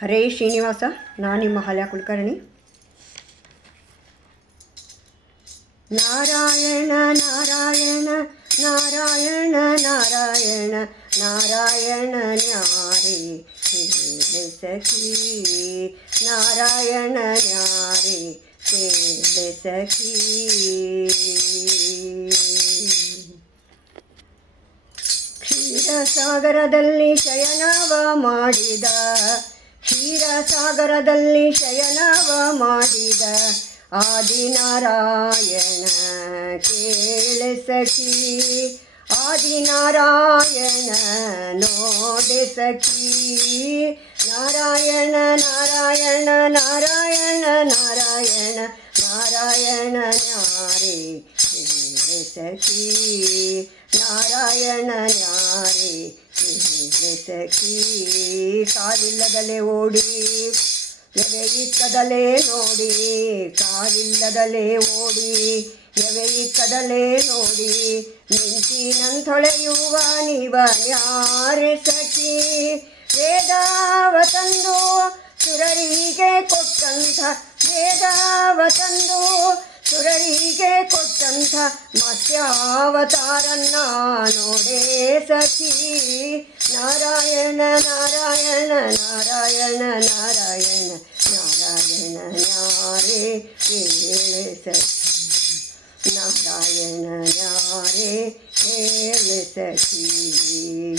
ಹರೇ ಶ್ರೀನಿವಾಸ. ನಾನು ನಿಮ್ಮ ಹಲ್ಯ ಕುಲಕರ್ಣಿ. ನಾರಾಯಣ ನಾರಾಯಣ ನಾರಾಯಣ ನಾರಾಯಣ ನಾರಾಯಣ ನ್ಯಾರೆ ಹೇಳೆ ಸಖಿ, ನಾರಾಯಣ ನ್ಯಾರೆ ಹೇಳೆ ಸಖಿ. ಕ್ಷೀರಸಾಗರದಲ್ಲಿ ಶಯನವ ಮಾಡಿದ, ಕ್ಷೀರಸಾಗರದಲ್ಲಿ ಶಯನವ ಮಾಡಿದ ಆದಿನಾರಾಯಣ ಕೇಳೆ ಸಖಿ, ಆದಿನಾರಾಯಣ ನೋಡೆ ಸಖಿ. ನಾರಾಯಣ ನಾರಾಯಣ ನಾರಾಯಣ ನಾರಾಯಣ ನಾರಾಯಣ ನ್ಯಾರೆ ಹೇಳೆ ಸಖಿ, ನಾರಾಯಣ ನ್ಯಾರೆ ಹೇಳೆ ಸಖಿ. ಕಾಲಿಲ್ಲದಲೇ ಓಡಿ ಎವೆ ಇಕ್ಕದಲೇ ನೋಡಿ, ಕಾಲಿಲ್ಲದಲೇ ಓಡಿ ಎವೆ ಇಕ್ಕದಲೇ ನೋಡಿ, ನಿಂತಿನಂತೊಳೆಯುವ ನೀವನ್ಯಾರೆ ಸಖಿ. ವೇದವ ತಂದು ಸುರರಿಗೆ ಕೊಟ್ಟಂಥ, ವೇದವ ತಂದು ಸುರರಿಗೆ ಕೊಟ್ಟಂಥ ಮತ್ಸ್ಯಾವತಾರನ್ನ ನೋಡೇ ಸಖಿ. ನಾರಾಯಣ ನಾರಾಯಣ ನಾರಾಯಣ ನಾರಾಯಣ ನಾರಾಯಣ ನ್ಯಾರೆ ಹೇಳೆ ಸಖಿ, ನಾರಾಯಣ ನ್ಯಾರೆ ಹೇಳೆ ಸಖಿ,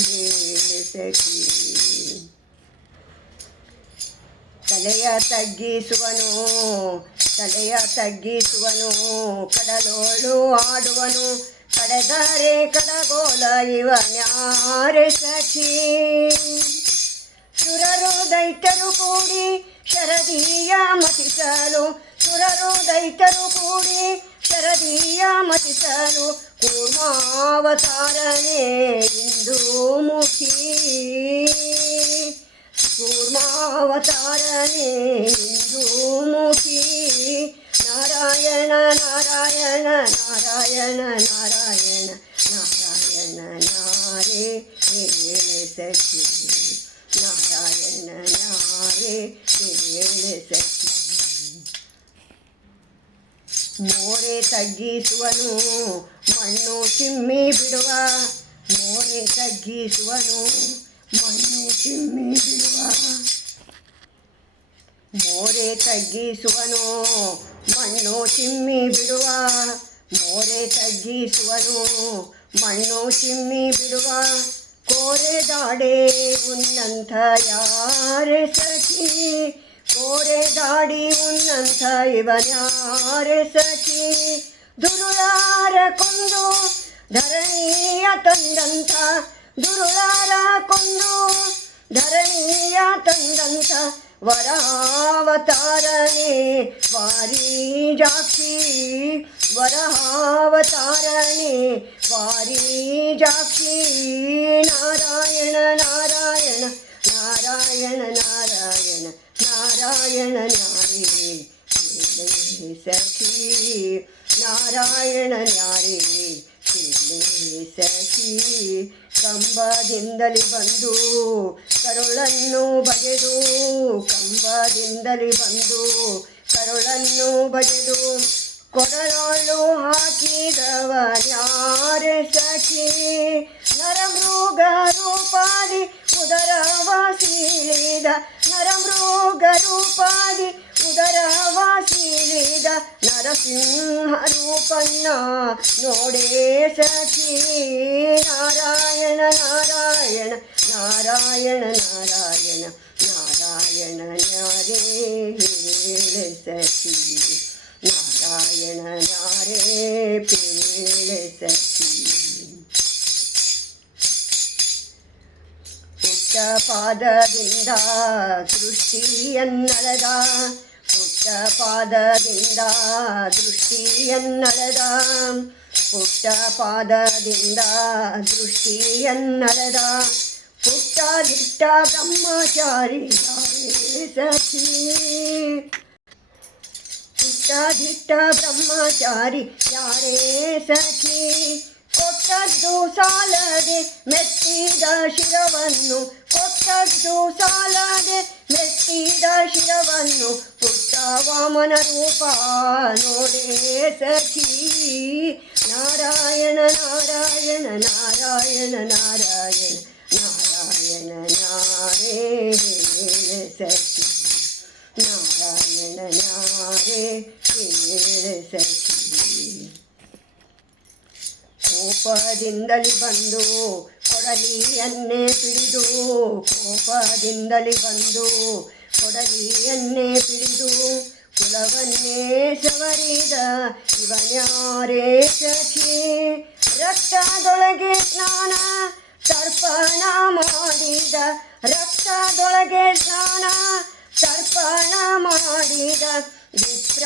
ಹೇಳೆ ಸಖಿ. ತಲೆಯ ತಗ್ಗಿಸುವನು, ತಲೆಯ ತಗ್ಗಿಸುವನು, ಕಡಲೋಳು ಆಡುವನು, ಕಡೆದರೆ ಕಡಗೋಲ ಇವನ್ಯಾರೆ ಸಖಿ. ಸುರರು ದೈತ್ಯರು ಕೂಡಿ ಶರದಿಯ ಮತಿಸಲು, ಸುರರು ದೈತ್ಯರು ಕೂಡಿ ಶರದಿಯ ಮತಿಸಲು, ಕೂರ್ಮಾವತಾರನೇ ಇಂದು ಮುಖಿ, ಕೂರ್ಮಾವತಾರನೇ ಇಂದು ಮುಖಿ. ನಾರಾಯಣ ನಾರಾಯಣ ನಾರಾಯಣ ನಾರಾಯಣ ನಾರಾಯಣ ನ್ಯಾರೆ ಹೇಳೆ ಸಖಿ, ನಾರಾಯಣ ನ್ಯಾರೆ ಹೇಳೆ ಸಖಿ. ಮೋರೆ ತಗ್ಗಿಸುವನು ಮಣ್ಣು ಚಿಮ್ಮಿ ಬಿಡುವ, ಮೋರೆ ತಗ್ಗಿಸುವನು ಮಣ್ಣು ಚಿಮ್ಮಿ ಬಿಡುವ, ಮೋರೆ ತಗ್ಗಿಸುವನು ಮಣ್ಣು ಚಿಮ್ಮಿ ಬಿಡುವ, ಮೋರೆ ತಗ್ಗಿಸುವನು ಮಣ್ಣು ಚಿಮ್ಮಿ ಬಿಡುವ. ಕೋರೆದಾಡೆ ಉನ್ನಂಥ ಯಾರೆ ಸಖಿ, ಕೋರೆದಾಡಿ ಉನ್ನಂಥ ಇವನ್ಯಾರೆ ಸಖಿ. ದುರುಳಾರ ಕೊಂದು ಧರಣಿಯ ತಂದಂಥ, ದುರುಳಾರ ಕೊಂದು ಧರಣಿಯ ತಂದಂಥ ವರಾವತಾರನೇ ವಾರಿಜಾಕ್ಷಿ, ವರಾವತಾರನೇ ವಾರಿಜಾಕ್ಷಿ. ನಾರಾಯಣ ನಾರಾಯಣ ನಾರಾಯಣ ನಾರಾಯಣ ನಾರಾಯಣ ನ್ಯಾರೆ ಹೇಳೆ ಸಖಿ, ನಾರಾಯಣ ನ್ಯಾರೆ ಹೇಳೆ ಸಖಿ. ಕಂಬದಿಂದಲಿ ಬಂದು ಕರುಳನ್ನು ಬಗೆದು, ಕಂಬದಿಂದಲಿ ಬಂದು ಕರುಳನ್ನು ಬಗೆದು, ಕೊರಳೊಳು ಹಾಕಿದವನ್ಯಾರೆ ಸಖಿ. ನರಮೃಗ ರೂಪಾದಿ ಉದರವ ಸೀಳಿದ, ನರಮೃಗ ರೂಪಾದಿ ಉದರವ ಸೀಳಿದ ನರಸಿಂಹ ರೂಪನ್ನ ನೋಡೇ ಸಖಿ. ನಾರಾಯಣ ನಾರಾಯಣ ನಾರಾಯಣ ನಾರಾಯಣ ನಾರಾಯಣ ನ್ಯಾರೆ ಹೇಳೆ ಸಖಿ, ನಾರಾಯಣ ನ್ಯಾರೆ ಹೇಳೆ ಸಖಿ. ಪುಟ್ಟ ಪಾದದಿಂದ ಸೃಷ್ಟಿಯನ್ನಳೆದ, ಪುಟ್ಟ ಪಾದದಿಂದ ದೃಷ್ಟಿಯನ್ನಳೆದ, ಪುಟ್ಟ ಪಾದದಿಂದ ದೃಷ್ಟಿಯನ್ನಳೆದ, ಪುಟ್ಟದಿಟ್ಟ ಬ್ರಹ್ಮಚಾರಿ ಯಾರೇ ಸಖಿ. ಪುಟ್ಟದಿಟ್ಟ ಬ್ರಹ್ಮಚಾರಿ ಯಾರೇ ಸಖಿ. ಕೊಟ್ಟ ಕೊಟ್ಟದ್ದು ಸಾಲದೆ ಮೆತ್ತಿದ ಶಿರವನ್ನು ಕೊಟ್ಟದ್ದು ಸಾಲದೆ ಮೆತ್ತಿದ ಶಿರವನ್ನು ಪುಟ್ಟ ವಾಮನ ರೂಪ ನೋಡೆ ಸಖಿ ನಾರಾಯಣ ನಾರಾಯಣ ನಾರಾಯಣ ನಾರಾಯಣ ನಾರಾಯಣ ನಾರೇ ಸಖಿ ನಾರಾಯಣ ನಾರೇ ಸಖಿ ಕೋಪದಿಂದಲಿ ಬಂದು ಕೊಡಲಿಯನ್ನೇ ಪಿಡಿದು ಕೋಪದಿಂದಲಿ ಬಂದು ಕೊಡಲಿಯನ್ನೇ ಪಿಡಿದು ಕುಲವನ್ನೇ ಸವರಿದ ಇವನ್ಯಾರೇ ಸಖಿ ರಕ್ತದೊಳಗೆ ಸ್ನಾನ ತರ್ಪಣ ಮಾಡಿದ ರಕ್ತದೊಳಗೆ ಸ್ನಾನ ತರ್ಪಣ ಮಾಡಿದ ವಿಪ್ರ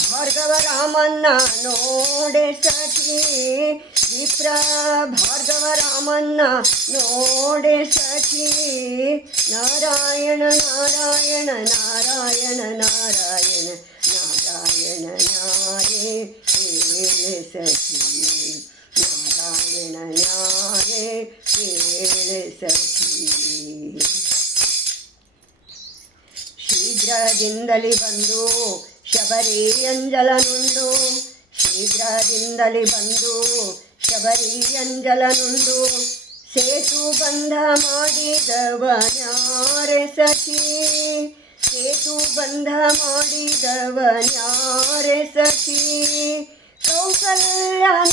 ಭಾರ್ಗವ ರಾಮನ್ನ ನೋಡೆ ಸಖಿ ವಿಪ್ರ ಭಾರ್ಗವ ರಾಮನ್ನ ನೋಡೆ ಸಖಿ ನಾರಾಯಣ ನಾರಾಯಣ ನಾರಾಯಣ ನಾರಾಯಣ ನಾರಾಯಣ ನಾರೇ ಸಖಿ ನಾರಾಯಣ ನಾರೇ ಸಖಿ ಶೀಘ್ರದಿಂದಲಿ ಬಂದು ಶಬರಿ ಅಂಜಲನುಂಡು ಶೀಘ್ರದಿಂದಲಿ ಬಂದು ಶಬರಿ ಅಂಜಲನುಂಡು ಸೇತು ಬಂಧ ಮಾಡಿದವನ್ಯಾರೆ ಸಖಿ ಸೇತು ಬಂಧ ಮಾಡಿದವನ್ಯಾರೆ ಸಖಿ ಕೌಸಲ್ಯಾನುದರದಿ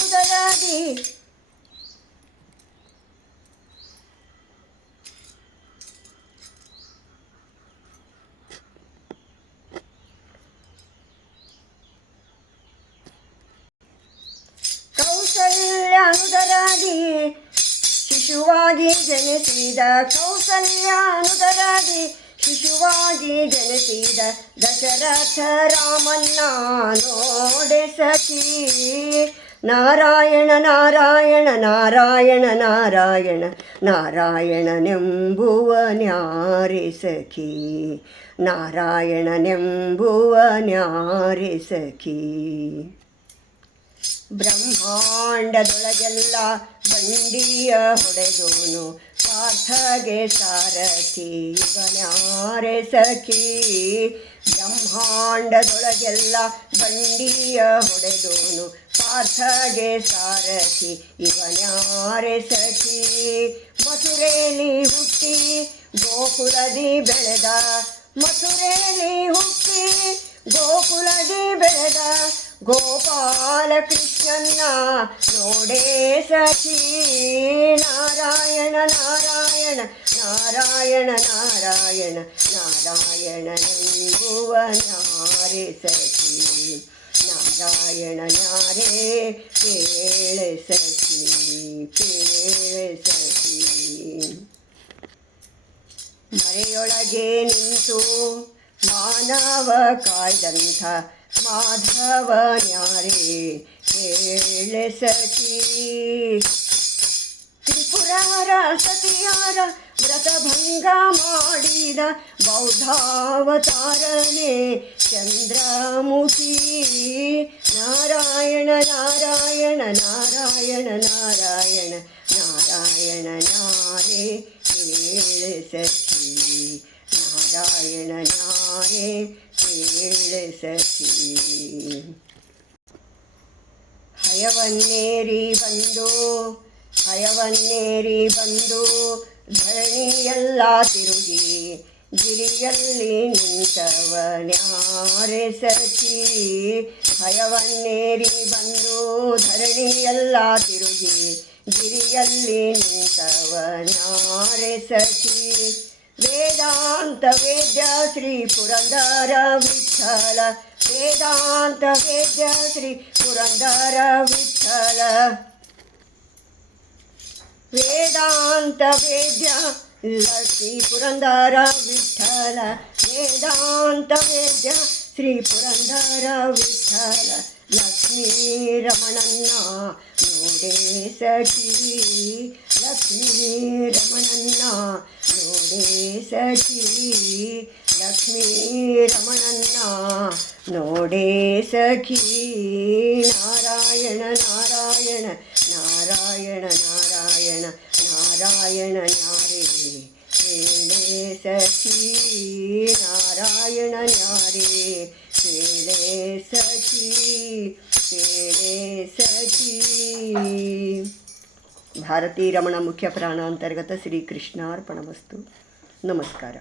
ಕೌಸಲ್ಯಾನುದರದಿ ಶಿಶುವಾಗಿ ಜನಿಸಿದ ಕೌಸಲ್ಯಾನುದರದಿ ಶಿಶುವಾಗಿ ಜನಿಸಿದ ದಶರಥ ರಾಮನ್ನ ನೋಡೆ ಸಖಿ ನಾರಾಯಣ ನಾರಾಯಣ ನಾರಾಯಣ ನಾರಾಯಣ ನಾರಾಯಣನೆಂಬುವನ್ಯಾರೆ ಸಖಿ ನಾರಾಯಣನೆಂಬುವನ್ಯಾರೆ ಸಖಿ ಬ್ರಹ್ಮಾಂಡದೊಳಗೆಲ್ಲ ಬಂಡಿಯ ಹೊಡೆದೋನು ಪಾರ್ಥಗೆ ಸಾರಥಿ ಇವನ್ಯಾರೆ ಸಖಿ ಬ್ರಹ್ಮಾಂಡದೊಳಗೆಲ್ಲ ಬಂಡಿಯ ಹೊಡೆದೋನು ಪಾರ್ಥಗೆ ಸಾರಥಿ ಇವನ್ಯಾರೆ ಸಖಿ ಮಥುರೇಲಿ ಹುಟ್ಟಿ ಗೋಕುಲದಿ ಬೆಳೆದ ಮಥುರೇಲಿ ಹುಟ್ಟಿ ಗೋಕುಲದಿ ಬೆಳೆದ ಗೋಪಾಲ ಕೃಷ್ಣನ್ನ ನೋಡೆ ಸಖಿ ನಾರಾಯಣ ನಾರಾಯಣ ನಾರಾಯಣ ನಾರಾಯಣ ನಾರಾಯಣನೆಂಬುವನ್ಯಾರೆ ಸಖಿ ನಾರಾಯಣ ನಾರೇ ಕೇಳೆ ಸಖಿ ಕೇಳೆ ಸಖಿ ಮರೆಯೊಳಗೆ ನಿಂತು ಮಾನವ ಕಾಯ್ದಂಥ ಮಾಧವನ್ಯಾರೆ ಕೇಳೆ ಸಖಿ ತ್ರಿಪುರಾರ ಸತಿಯಾರ ವ್ರತಭಂಗ ಮಾಡಿದ ಬೌದ್ಧಾವತಾರನೇ ಚಂದ್ರಮುಖಿ ನಾರಾಯಣ ನಾರಾಯಣ ನಾರಾಯಣ ನಾರಾಯಣ ನಾರಾಯಣ ನಾರೇ ಕೇಳೆ ಸಖಿ ನಾರಾಯಣ ನಾರೇ ಕೇಳೆ ಸಖಿ ಹಯವನ್ನೇರಿ ಬಂದು ಧರಣಿಯೆಲ್ಲ ತಿರುಗಿ ಗಿರಿಯಲ್ಲಿ ನಿಂತವನ್ಯಾರೆ ಸಖಿ ಹಯವನ್ನೇರಿ ಬಂದು ಧರಣಿಯೆಲ್ಲ ತಿರುಗಿ ಗಿರಿಯಲ್ಲಿ ನಿಂತವನ್ಯಾರೆ ಸಖಿ ವೇದಾಂತ ವೇದ್ಯ ಶ್ರೀ ಪುರಂದರ ವಿಠಲ ವೇದಾಂತ ವೇದ್ಯ ಶ್ರೀ ಪುರಂದರ ವಿಠಲ ವೇದಾಂತ ವೇದ್ಯ ಶ್ರೀ ಪುರಂದರ ವಿಠಲ ವೇದಾಂತ ವೇದ್ಯ ಶ್ರೀ ಪುರಂದರ ವಿಠಲ ಲಕ್ಷ್ಮೀ ರಮಣನ್ನ ನೋಡೆ ಸಖಿ ಲಕ್ಷ್ಮೀ ರಮಣನ್ನ ನೋಡೆ ಸಖಿ ಲಕ್ಷ್ಮೀ ರಮಣನ್ನ ನೋಡೆ ಸಖಿ ನಾರಾಯಣ ನಾರಾಯಣ ನಾರಾಯಣ ನಾರಾಯಣ ನಾರಾಯಣ ನಾರಾಯಣ ನ್ಯಾರೇ ಹೇಳೆ ಸಖಿ ನಾರಾಯಣ ನ್ಯಾರೇ ಹೇಳೆ ಸಖಿ ಹೇಳೆ ಸಖಿ. ಭಾರತೀ ರಮಣ ಮುಖ್ಯ ಪ್ರಾಣ ಅಂತರ್ಗತ ಶ್ರೀಕೃಷ್ಣಾರ್ಪಣಮಸ್ತು. ನಮಸ್ಕಾರ.